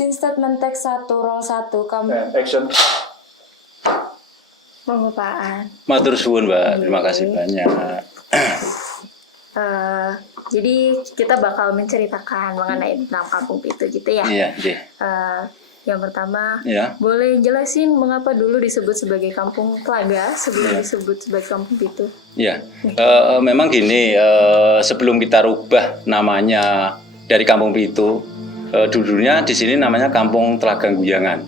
Sin statement teks 1 roll 1 kamu. Action. Monggo Pak. Matur suwun, Mbak. Terima kasih banyak. Jadi kita bakal menceritakan mengenai tentang Kampung Pitu gitu ya. Iya, iya. Yang pertama, Iya. boleh jelasin mengapa dulu disebut sebagai Kampung Telaga sebelum disebut sebagai Kampung Pitu? Iya. Memang gini, sebelum kita rubah namanya dari Kampung Pitu, dulunya di sini namanya Kampung Telaga Guyangan.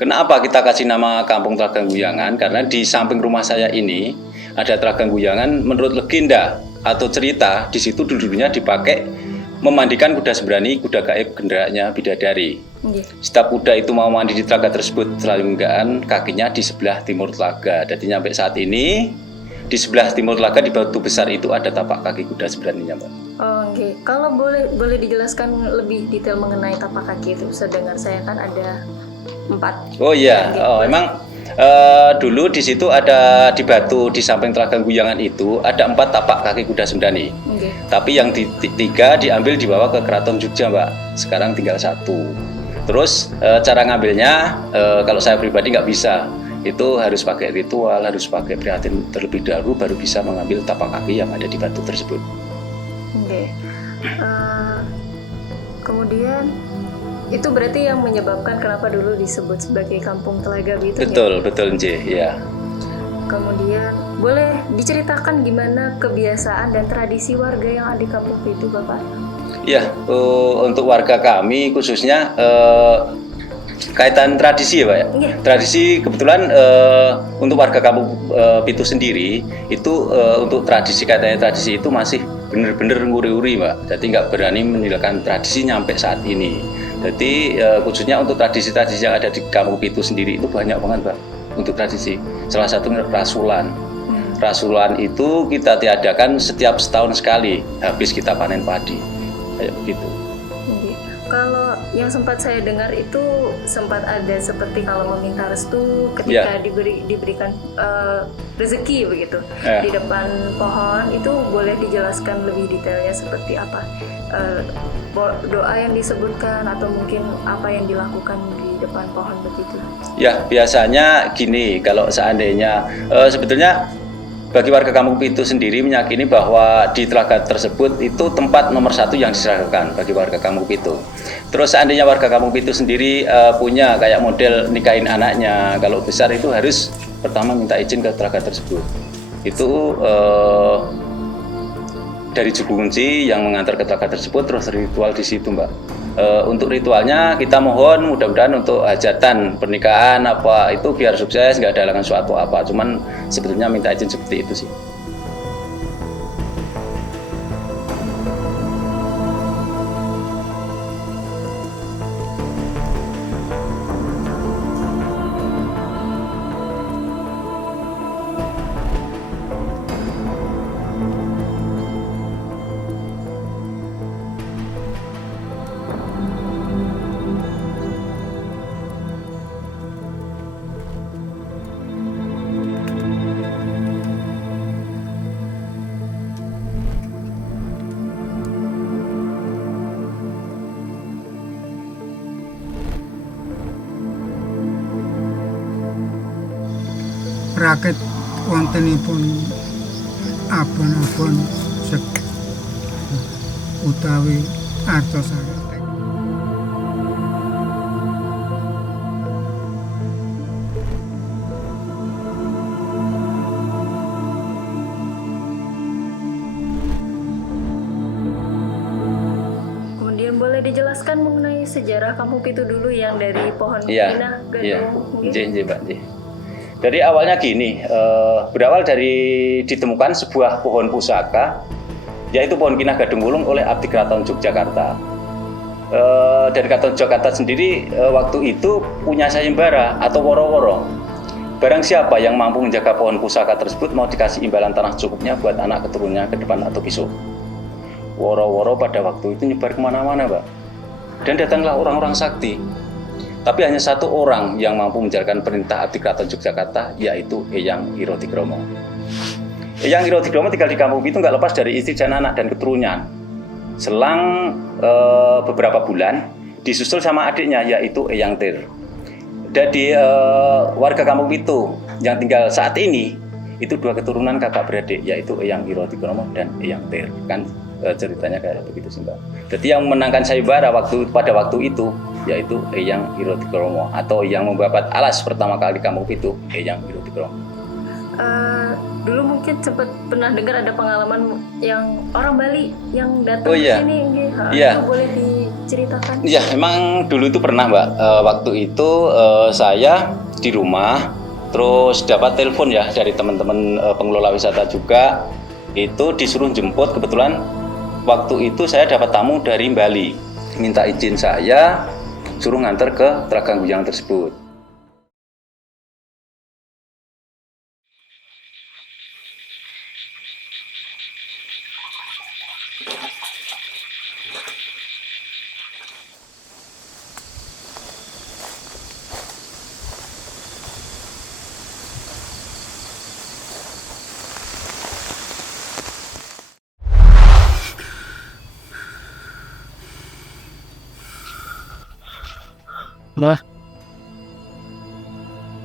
Kenapa kita kasih nama Kampung Telaga Guyangan? Karena di samping rumah saya ini ada Telaga Guyangan. Menurut legenda atau cerita, di situ dulunya dipakai memandikan kuda sembrani, kuda gaib genderaannya bidadari. Setiap kuda itu mau mandi di telaga tersebut selalu menggaan kakinya di sebelah timur telaga. Jadi sampai saat ini di sebelah timur telaga di batu besar itu ada tapak kaki kuda sembraninya, Mbak. Oke. Kalau boleh dijelaskan lebih detail mengenai tapak kaki itu. Sedengar saya kan ada 4. Oh iya, emang dulu di situ ada di batu di samping telaga Guyangan itu ada 4 tapak kaki kuda sembrani. Tapi yang 3 diambil dibawa ke Keraton Jogja, Mbak. Sekarang tinggal 1. Terus cara ngambilnya kalau saya pribadi nggak bisa. Itu harus pakai ritual, harus pakai prihatin terlebih dahulu baru bisa mengambil tapak kaki yang ada di batu tersebut. Kemudian itu berarti yang menyebabkan kenapa dulu disebut sebagai Kampung Telaga gitu Betul, ya? betul, Nje, ya. Kemudian boleh diceritakan gimana kebiasaan dan tradisi warga yang ada di Kampung Pitu, Bapak? Ya, untuk warga kami khususnya kaitan tradisi ya, Pak ya. Iya. Tradisi kebetulan untuk warga Kampung Pitu sendiri itu untuk katanya tradisi itu masih benar-benar nguri-uri, Mbak. Jadi nggak berani meninggalkan tradisi nyampe saat ini. Jadi khususnya untuk tradisi-tradisi yang ada di Kampung Pitu sendiri itu banyak banget, Mbak, untuk tradisi. Salah satunya rasulan. Rasulan itu kita tiadakan setiap setahun sekali habis kita panen padi. Kayak begitu. Kalau yang sempat saya dengar itu sempat ada seperti kalau meminta restu ketika diberikan rezeki begitu di depan pohon, itu boleh dijelaskan lebih detailnya seperti apa doa yang disebutkan atau mungkin apa yang dilakukan di depan pohon begitu? Ya, biasanya gini, kalau seandainya sebetulnya bagi warga Kampung Pitu sendiri meyakini bahwa di telaga tersebut itu tempat nomor 1 yang diserahkan bagi warga Kampung Pitu. Terus seandainya warga Kampung Pitu sendiri punya kayak model nikahin anaknya, kalau besar itu harus pertama minta izin ke telaga tersebut. Itu dari juru kunci yang mengantar ke telaga tersebut, terus ritual di situ, Mbak. Untuk ritualnya kita mohon mudah-mudahan untuk hajatan pernikahan apa itu biar sukses, nggak ada halangan suatu apa, cuman sebetulnya minta izin seperti itu sih. Rakit wontenipun abon-abon utawi artosari. Kemudian boleh dijelaskan mengenai sejarah Kampung Pitu dulu yang dari pohon pinah gadung. Iya, Mbak. Dari awalnya gini, berawal dari ditemukan sebuah pohon pusaka, yaitu pohon kinah gadung wulung oleh abdi Keraton Yogyakarta. Dari Keraton Yogyakarta sendiri waktu itu punya sayembara atau woro-woro. Barang siapa yang mampu menjaga pohon pusaka tersebut mau dikasih imbalan tanah cukupnya buat anak keturunannya ke depan atau besok. Woro-woro pada waktu itu nyebar kemana-mana, Mbak. Dan datanglah orang-orang sakti. Tapi hanya 1 orang yang mampu menjalankan perintah abdi Keraton Yogyakarta, yaitu Eyang Irotikromo. Eyang Irotikromo tinggal di Kampung Pitu nggak lepas dari istri dan anak dan keturunan. Selang beberapa bulan, disusul sama adiknya yaitu Eyang Tir. Jadi warga Kampung Pitu yang tinggal saat ini itu 2 keturunan kakak beradik yaitu Eyang Irotikromo dan Eyang Tir. Kan ceritanya kayak begitu sih Mbak. Jadi yang memenangkan sayembara pada waktu itu yaitu Eyang Irotikromo atau yang membabat alas pertama kali di Kampung Pitu, Eyang Irotikromo. Dulu mungkin sempat pernah dengar ada pengalaman yang orang Bali yang datang Oh, iya. ke sini, Iya. itu boleh diceritakan? Iya, emang dulu itu pernah Mbak. Waktu itu saya di rumah, terus dapat telepon ya dari teman-teman pengelola wisata juga. Itu disuruh jemput, kebetulan waktu itu saya dapat tamu dari Bali. Minta izin saya, suruh nganter ke Telaga Guyang tersebut.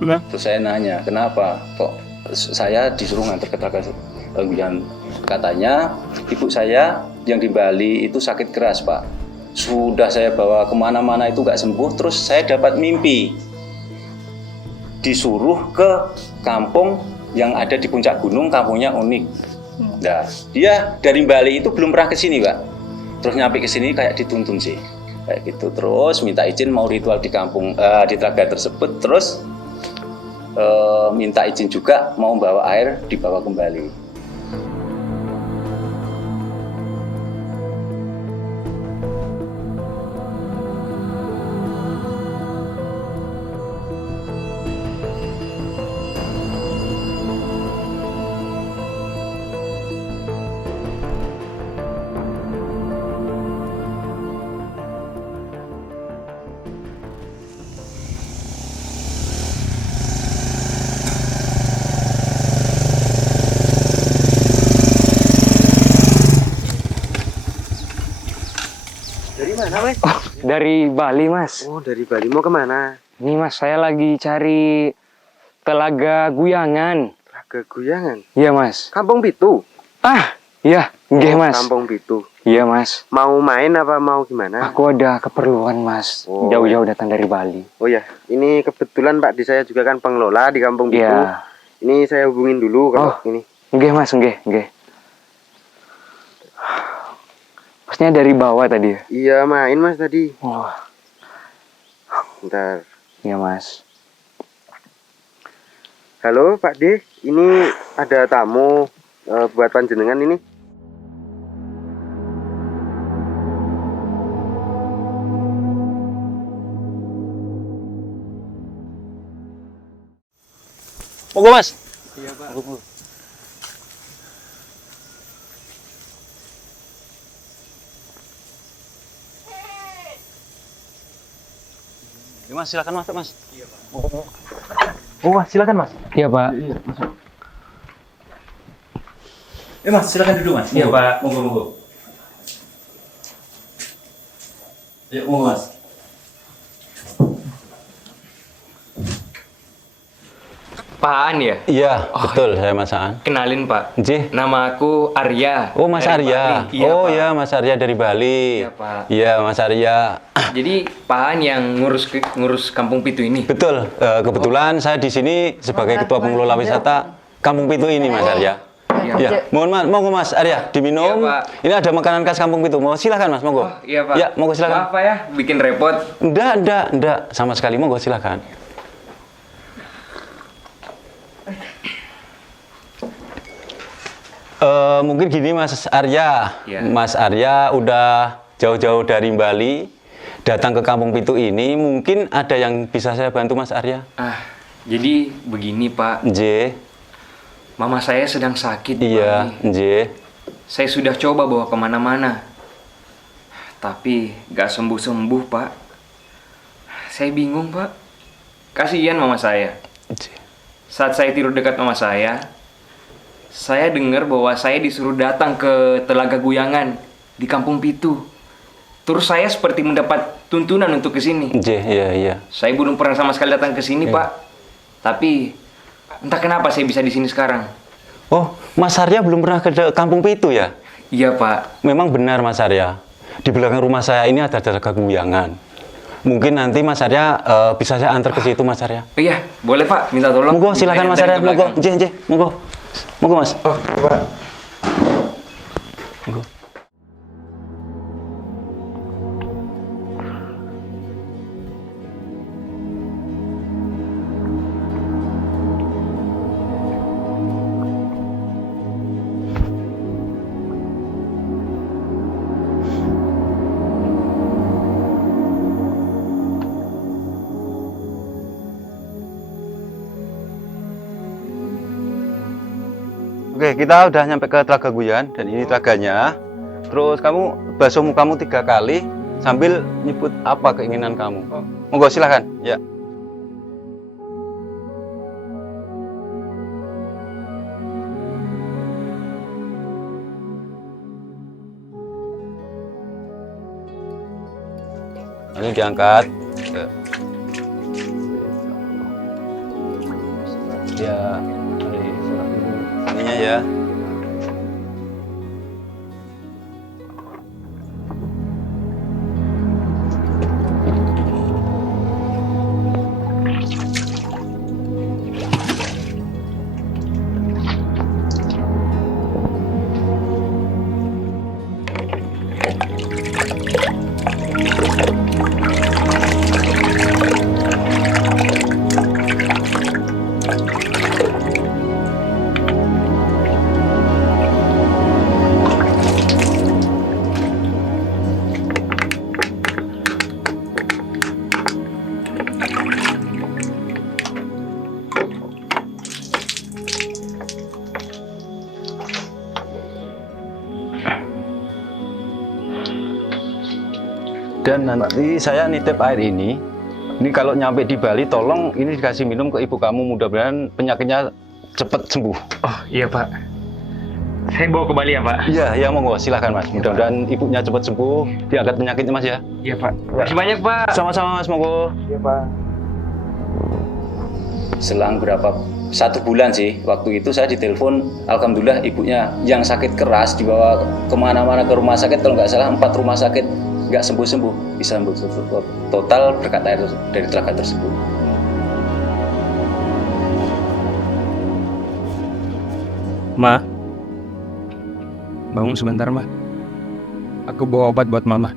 Terus saya nanya, kenapa kok saya disuruh nganter ke Telaga Guyang? Katanya ibu saya yang di Bali itu sakit keras Pak. Sudah saya bawa kemana-mana itu nggak sembuh. Terus saya dapat mimpi disuruh ke kampung yang ada di puncak gunung, kampungnya unik. Nah, dia dari Bali itu belum pernah ke sini Pak. Terus nyampe ke sini kayak dituntun sih, kayak gitu. Terus minta izin mau ritual di kampung di telaga tersebut. Terus minta izin juga mau bawa air dibawa kembali. Oh, dari Bali, Mas. Oh, dari Bali. Mau kemana? Ini, Mas, saya lagi cari Telaga Guyangan. Telaga Guyangan? Iya, Mas. Kampung Pitu? Iya, nggih, Oh, Mas. Kampung Pitu. Iya, Mas. Mau main apa mau gimana? Aku ada keperluan, Mas. Oh. Jauh-jauh datang dari Bali. Oh ya, ini kebetulan Pak Di saya juga kan pengelola di Kampung Pitu. Iya. Ini saya hubungin dulu kalau ini. Nggih, Mas, nggih. Masnya dari bawah tadi ya? Iya, main Mas tadi. Wah, Bentar. iya, Mas. Halo Pak D, ini ada tamu buat panjenengan ini. Monggo Mas. Iya Pak. Ya, Mas, silakan masuk Mas. Oh, Mas, silakan Mas. Iya, Pak. Mas, silakan duduk Mas. Iya Pak. Monggo. Yuk, monggo Mas. Pak Aan ya? Iya, betul, saya Mas Aan. Kenalin, Pak. Nggih. Nama aku Arya. Oh, Mas dari Arya. Bali. Iya, Oh, Pak. ya, Mas Arya dari Bali. Iya, Pak. Iya, Mas Arya. Jadi Pak Aan yang ngurus Kampung Pitu ini? Betul. Kebetulan saya di sini sebagai ketua pengelola wisata Kampung Pitu ini, Mas Arya. Iya. Monggo Mas Arya, diminum. Iya, Pak. Ini ada makanan khas Kampung Pitu. Mau silakan Mas, monggo. Oh, iya, Pak. Ya, monggo silakan. Maaf, Pak ya, bikin repot. Enggak, sama sekali. Monggo silakan. Mungkin gini Mas Arya. Ya. Mas Arya udah jauh-jauh dari Bali datang ke Kampung Pitu ini, mungkin ada yang bisa saya bantu Mas Arya? Jadi begini, Pak. Nje. Mama saya sedang sakit di Iya, Bali. nje. Saya sudah coba bawa kemana-mana, tapi gak sembuh-sembuh, Pak. Saya bingung, Pak. Kasihan mama saya. Nje. Saat saya tidur dekat mama saya dengar bahwa saya disuruh datang ke Telaga Guyangan di Kampung Pitu. Terus saya seperti mendapat tuntunan untuk ke sini. Iya. Saya belum pernah sama sekali datang ke sini, Pak. Tapi entah kenapa saya bisa di sini sekarang. Oh, Mas Arya belum pernah ke Kampung Pitu ya? Iya, Pak. Memang benar Mas Arya. Di belakang rumah saya ini ada Telaga Guyangan. Mungkin nanti Mas Arya bisa saya antar ke situ, Mas Arya. Iya, boleh Pak. Minta tolong. Monggo, silakan Mas Arya. Monggo, monggo. Monggo, Mas. Oh, Pak. Monggo. Oke, kita udah nyampe ke Telaga Guyan dan ini telaganya. Terus kamu basuh mukamu 3 kali sambil nyebut apa keinginan kamu. Monggo silahkan. Ya. Ini diangkat. Ya. Ininya ya. Dan nanti saya nitip air ini. Ini kalau nyampe di Bali, tolong ini dikasih minum ke ibu kamu. Mudah-mudahan penyakitnya cepat sembuh. Oh, iya Pak. Saya bawa ke Bali ya Pak? Iya, monggo. Silahkan Mas. Mudah-mudahan ibunya cepat sembuh. Diangkat penyakitnya Mas ya. Iya Pak. Terima kasih banyak Pak. Sama-sama Mas, monggo. Iya, Pak. Selang berapa 1 bulan sih, waktu itu saya ditelepon, alhamdulillah ibunya yang sakit keras dibawa kemana-mana ke rumah sakit, kalau nggak salah 4 rumah sakit, nggak sembuh-sembuh, bisa sembuh total berkat air dari telaga tersebut. Ma, bangun sebentar, Ma. Aku bawa obat buat Mama.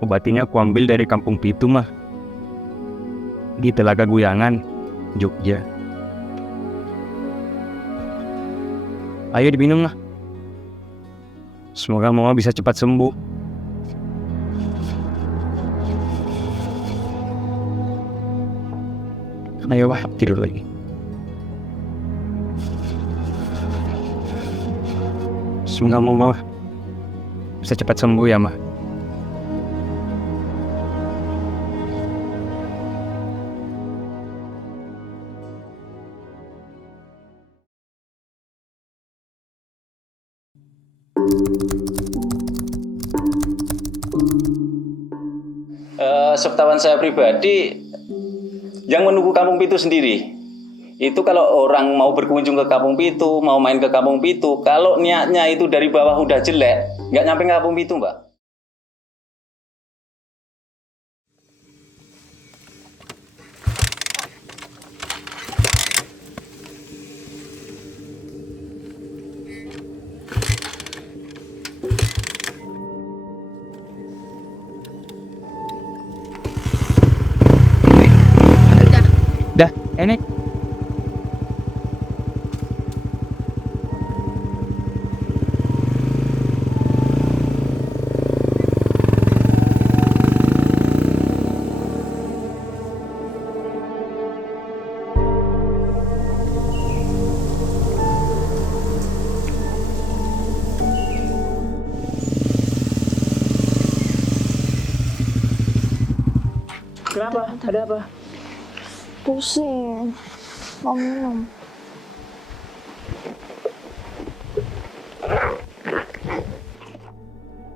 Obat ini aku ambil dari Kampung Pitu, Ma. Di Telaga Guyangan, Jogja. Ayo diminum lah. Semoga Mama bisa cepat sembuh. Ayo, Ma, tidur lagi. Semoga Mama bisa cepat sembuh ya, Ma. Sepengetahuan saya pribadi, yang menunggu Kampung Pitu sendiri, itu kalau orang mau berkunjung ke Kampung Pitu, mau main ke Kampung Pitu, kalau niatnya itu dari bawah udah jelek, nggak nyampe ke Kampung Pitu, Mbak. Dah, enek. Kenapa? Ada apa? Pusing. Mau minum.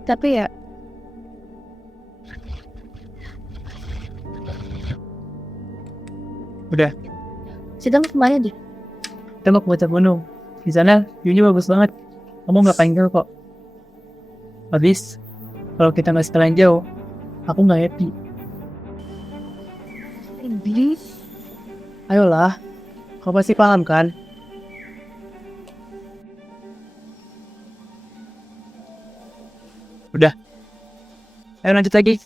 Tapi ya Udah, kita mau kemana deh? kita mau ke puncak gunung. Di sana view-nya bagus banget. Kamu nggak pengen kok. Habis, kalau kita nggak sekalian jauh, aku nggak happy. Ini Ayolah, kau pasti paham kan? Udah, ayo lanjut lagi.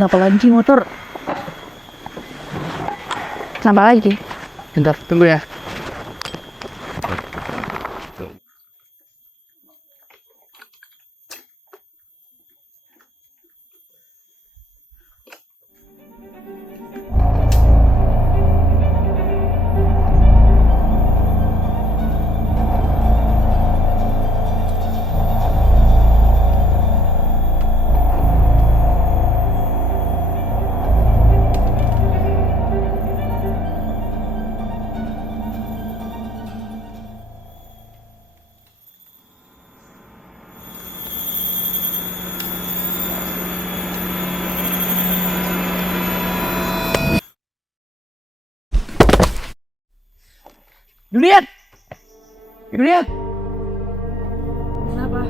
kenapa lagi motor? Kenapa lagi? Bentar, tunggu ya. Julian! Julian! Kenapa?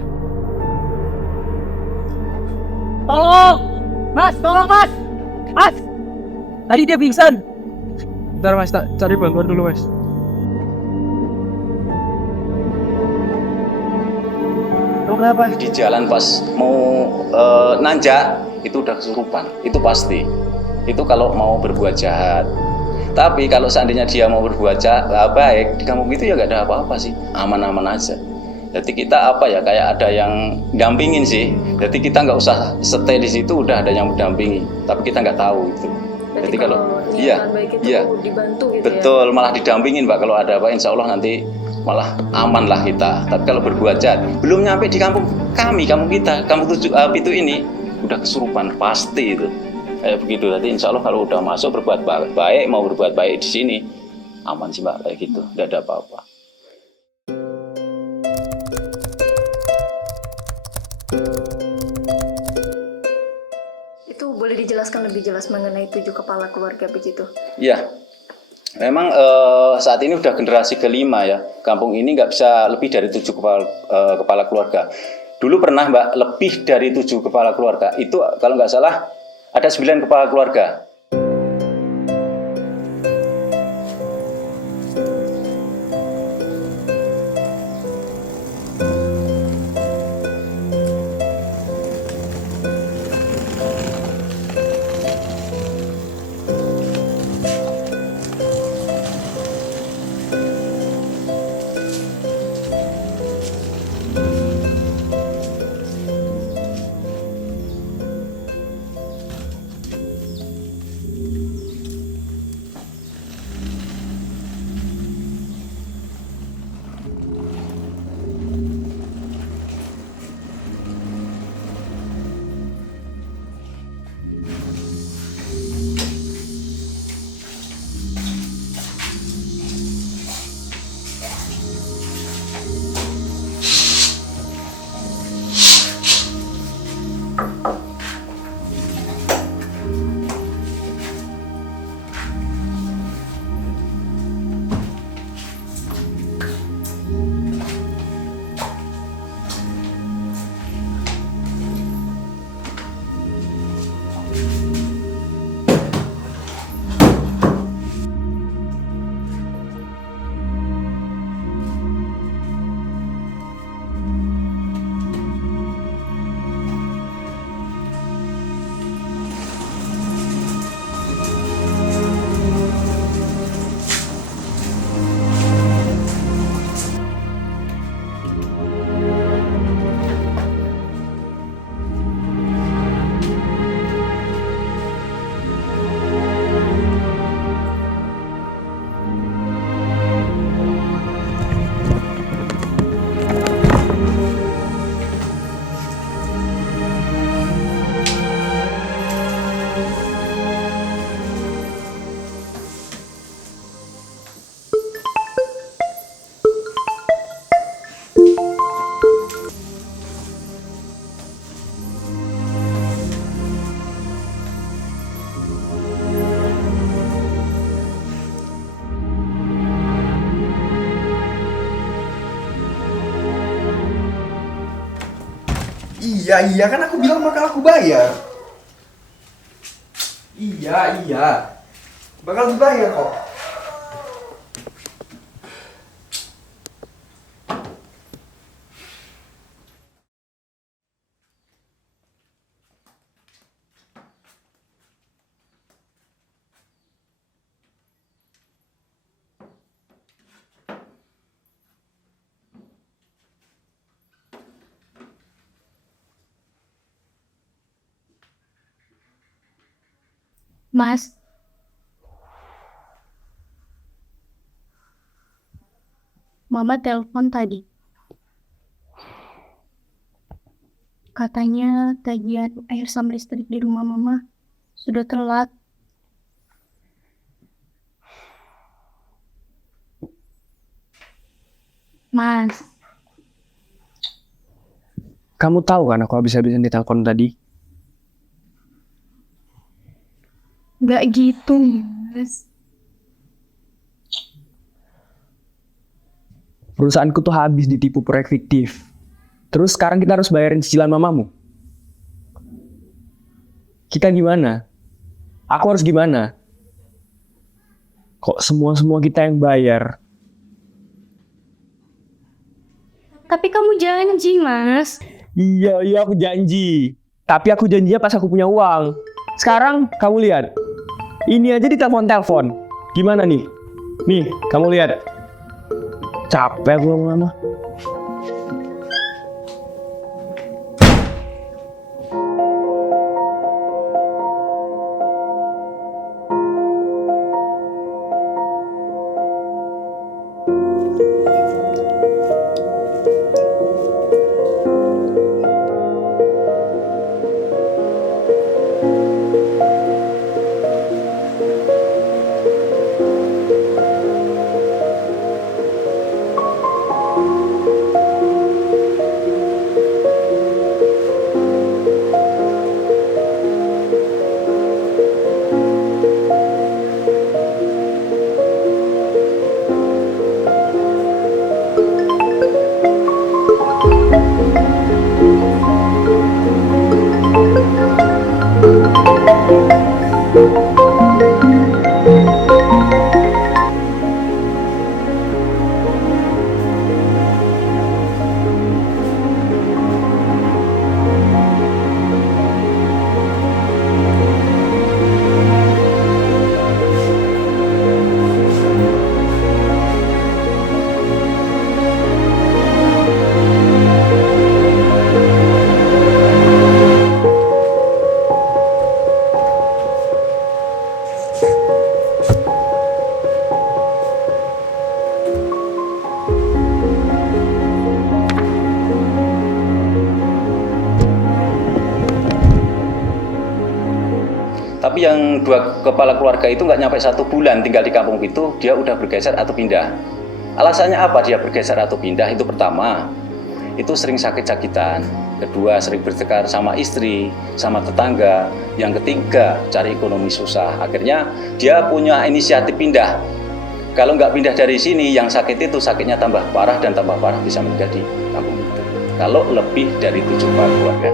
Tolong! Mas, tolong mas! Mas! Tadi dia pingsan. Bentar mas, cari bantuan dulu mas. Kamu kenapa? Di jalan pas mau nanjak, itu udah kesurupan. Itu pasti. Itu kalau mau berbuat jahat. Tapi kalau seandainya dia mau berbuat baik, di kampung itu ya gak ada apa-apa sih, aman-aman aja. Jadi kita kayak ada yang dampingin sih. Jadi kita nggak usah stay di situ, udah ada yang mendampingi. Tapi kita nggak tahu itu. Jadi kalau baik itu dibantu gitu betul, malah didampingin Mbak. Kalau ada apa, insya Allah nanti malah aman lah kita. Tapi kalau berbuat jahat, belum nyampe di kampung kita, kampung Pitu ini udah kesurupan pasti itu. Kayak begitu. Jadi insya Allah kalau udah masuk berbuat baik, mau berbuat baik di sini aman sih Mbak, kayak gitu, nggak ada apa-apa. Itu boleh dijelaskan lebih jelas mengenai 7 kepala keluarga begitu? Iya, memang saat ini udah generasi kelima ya. Kampung ini nggak bisa lebih dari 7 kepala keluarga. Dulu pernah Mbak, lebih dari 7 kepala keluarga. Itu kalau nggak salah ada 9 kepala keluarga. Ya iya kan aku bilang bakal aku bayar. Iya. Bakal dibayar kok. Mas, Mama telepon tadi. Katanya tagihan air sama listrik di rumah Mama sudah telat. Mas, Kamu tahu kan aku habis-habisan ditelepon tadi? nggak gitu, Mas. Perusahaanku tuh habis ditipu proyek fiktif. Terus sekarang kita harus bayarin cicilan mamamu. Kita gimana? Aku harus gimana? Kok semua kita yang bayar? Tapi kamu janji, Mas. Iya aku janji. Tapi aku janjinya pas aku punya uang. Sekarang kamu lihat. Ini aja ditelepon-telepon. Gimana nih? Nih, kamu lihat. Capek aku lama-lama. Tapi yang dua kepala keluarga itu nggak nyampe 1 bulan tinggal di kampung itu, dia udah bergeser atau pindah. Alasannya apa dia bergeser atau pindah? Itu pertama, itu sering sakit-sakitan. Kedua, sering bertengkar sama istri, sama tetangga. Yang ketiga, cari ekonomi susah. Akhirnya dia punya inisiatif pindah. Kalau nggak pindah dari sini, yang sakit itu sakitnya tambah parah dan tambah parah bisa meninggal di kampung itu. Kalau lebih dari 7 kepala keluarga.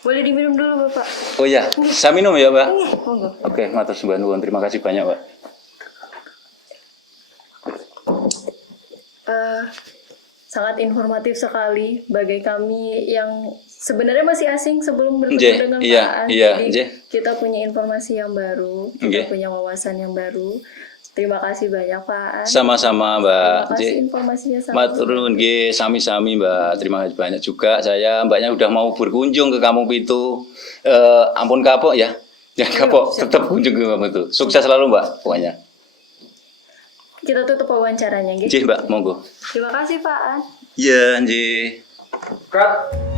Boleh diminum dulu, Bapak. Oh iya, saya minum ya, Mbak? Iya, monggo. Oke, matur sembah nuwun. Terima kasih banyak, Mbak. Sangat informatif sekali bagi kami yang sebenarnya masih asing sebelum bertemu dengan Iya, Pak An. iya, Jadi kita punya informasi yang baru, kita punya wawasan yang baru. Terima kasih banyak Pak An. Sama-sama, Mbak. Terima kasih informasinya sangat. Matur nuwun nggih, sami-sami, Mbak. Terima kasih banyak juga saya. Mbaknya udah mau berkunjung ke Kampung Pitu. Ampun kapok ya. Ya kapok, tetap kunjung ke Kampung Pitu. Sukses selalu, Mbak, pokoknya. Kita tutup wawancaranya, nggih. Nggih, Mbak, monggo. Terima kasih Pak An. Iya, nggih. Kat.